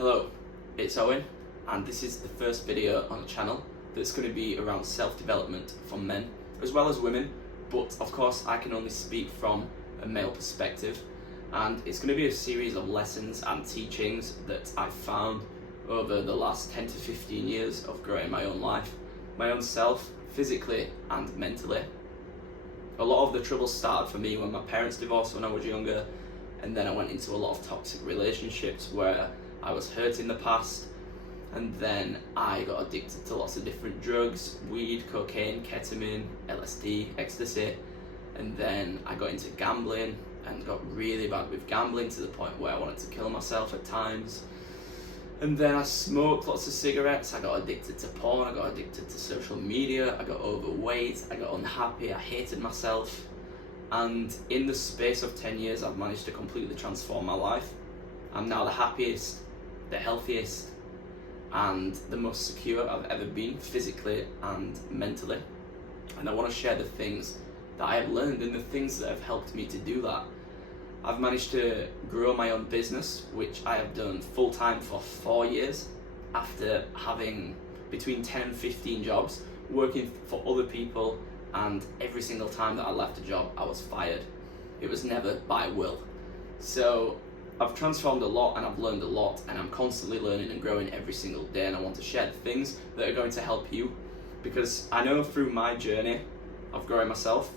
Hello, it's Owen, and this is the first video on the channel that's going to be around self-development for men as well as women, but of course I can only speak from a male perspective, and it's going to be a series of lessons and teachings that I've found over the last 10 to 15 years of growing my own life, my own self, physically and mentally. A lot of the trouble started for me when my parents divorced when I was younger, and then I went into a lot of toxic relationships where I was hurt in the past, and then I got addicted to lots of different drugs, weed, cocaine, ketamine, LSD, ecstasy, and then I got into gambling and got really bad with gambling to the point where I wanted to kill myself at times. And then I smoked lots of cigarettes, I got addicted to porn, I got addicted to social media, I got overweight, I got unhappy, I hated myself. And in the space of 10 years, I've managed to completely transform my life. I'm now the happiest, the healthiest, and the most secure I've ever been, physically and mentally. And I want to share the things that I have learned and the things that have helped me to do that. I've managed to grow my own business, which I have done full-time for 4 years, after having between 10 and 15 jobs, working for other people, and every single time that I left a job, I was fired. It was never by will. So I've transformed a lot and I've learned a lot, and I'm constantly learning and growing every single day, and I want to share the things that are going to help you, because I know through my journey of growing myself,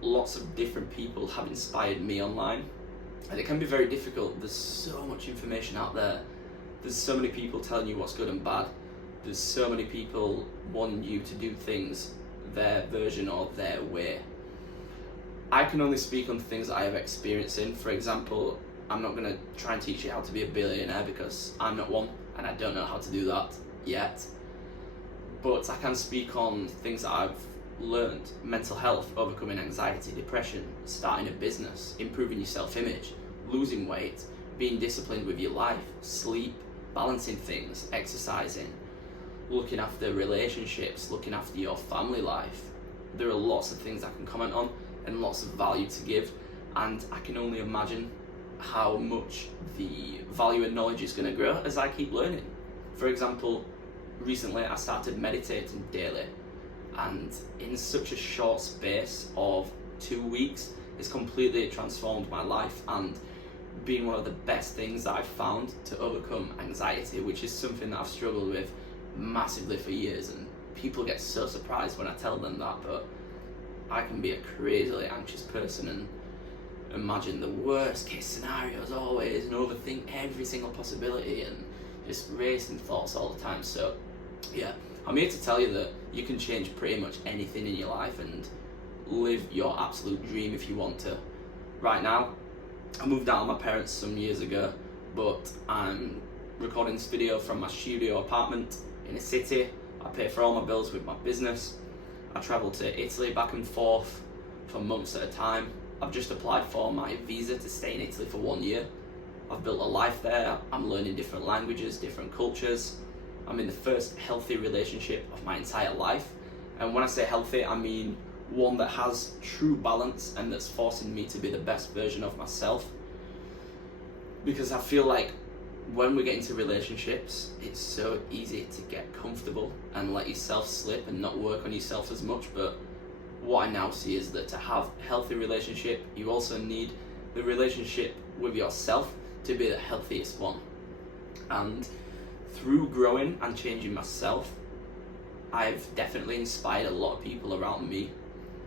lots of different people have inspired me online, and it can be very difficult. There's so much information out there. There's so many people telling you what's good and bad. There's so many people wanting you to do things their version or their way. I can only speak on things that I have experience in. For example, I'm not going to try and teach you how to be a billionaire, because I'm not one and I don't know how to do that yet. But I can speak on things that I've learned: mental health, overcoming anxiety, depression, starting a business, improving your self-image, losing weight, being disciplined with your life, sleep, balancing things, exercising, looking after relationships, looking after your family life. There are lots of things I can comment on and lots of value to give, and I can only imagine how much the value and knowledge is going to grow as I keep learning. For example, recently I started meditating daily, and in such a short space of 2 weeks, it's completely transformed my life and been one of the best things that I've found to overcome anxiety, which is something that I've struggled with massively for years, and people get so surprised when I tell them that, but I can be a crazily anxious person and imagine the worst case scenarios always and overthink every single possibility and just racing thoughts all the time. So yeah, I'm here to tell you that you can change pretty much anything in your life and live your absolute dream if you want to. Right now, I moved out of my parents some years ago, but I'm recording this video from my studio apartment in a city. I pay for all my bills with my business. I travel to Italy back and forth for months at a time. I've just applied for my visa to stay in Italy for 1 year. I've built a life there. I'm learning different languages, different cultures. I'm in the first healthy relationship of my entire life. And when I say healthy, I mean one that has true balance and that's forcing me to be the best version of myself. Because I feel like when we get into relationships, it's so easy to get comfortable and let yourself slip and not work on yourself as much. But what I now see is that to have a healthy relationship, you also need the relationship with yourself to be the healthiest one. And through growing and changing myself, I've definitely inspired a lot of people around me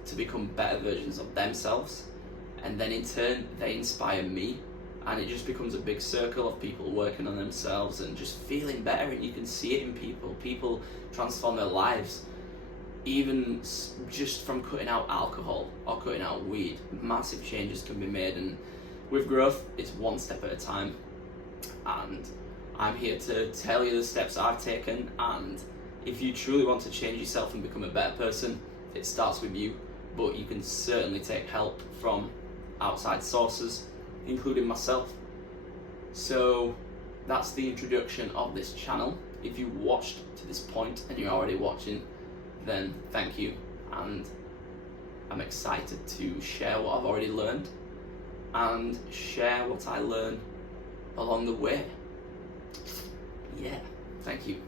to become better versions of themselves, and then in turn they inspire me, and it just becomes a big circle of people working on themselves and just feeling better. And you can see it in people transform their lives, even just from cutting out alcohol or cutting out weed. Massive changes can be made, and with growth, it's one step at a time. And I'm here to tell you the steps I've taken, and if you truly want to change yourself and become a better person, it starts with you, but you can certainly take help from outside sources, including myself. So that's the introduction of this channel. If you watched to this point and you're already watching, then thank you, and I'm excited to share what I've already learned and share what I learn along the way. yeah, thank you.